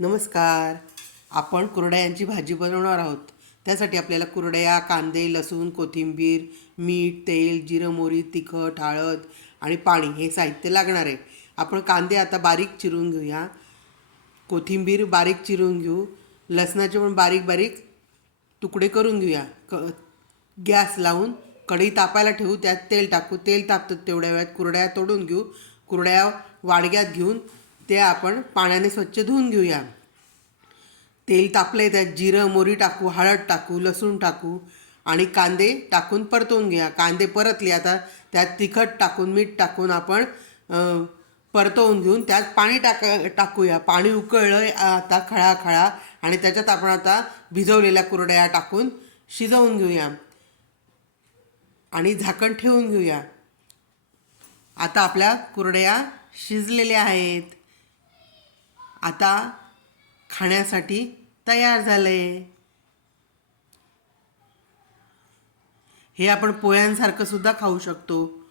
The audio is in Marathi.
नमस्कार. आपण कुरडयांची भाजी बनवणार आहोत. त्यासाठी आपल्याला कुरडया, कांदे, लसूण, कोथिंबीर, मीठ, तेल, जिरं, मोहरी, तिखट, हळद आणि पाणी हे साहित्य लागणार आहे. आपण कांदे आता बारीक चिरून घेऊया. कोथिंबीर बारीक चिरून घेऊ. लसणाचे पण बारीक बारीक तुकडे करून घेऊया. गॅस लावून कढई तापायला ठेवू. त्यात तेल टाकू. तेल तापतं तेवढ्या वेळात कुरडया तोडून घेऊ. कुरडया वाडग्यात घेऊन ते आपण पाण्याने स्वच्छ धुवून घेऊया. तेल तापले त्यात जिरं मोहरी टाकू, हळद टाकू, लसूण टाकू आणि कांदे टाकून परतवून घ्या. कांदे परतले आता त्यात तिखट टाकून मीठ टाकून आपण परतवून घेऊन त्यात पाणी टाकूया. पाणी उकळलं आता खळा आणि त्याच्यात आपण आता भिजवलेल्या कुरडया टाकून शिजवून घेऊया आणि झाकण ठेवून घेऊया. आता आपल्या कुरडया शिजलेल्या आहेत. आता खाण्यासाठी तयार झाले. हे आपण पोह्यांसारखं सुद्धा खाऊ शकतो.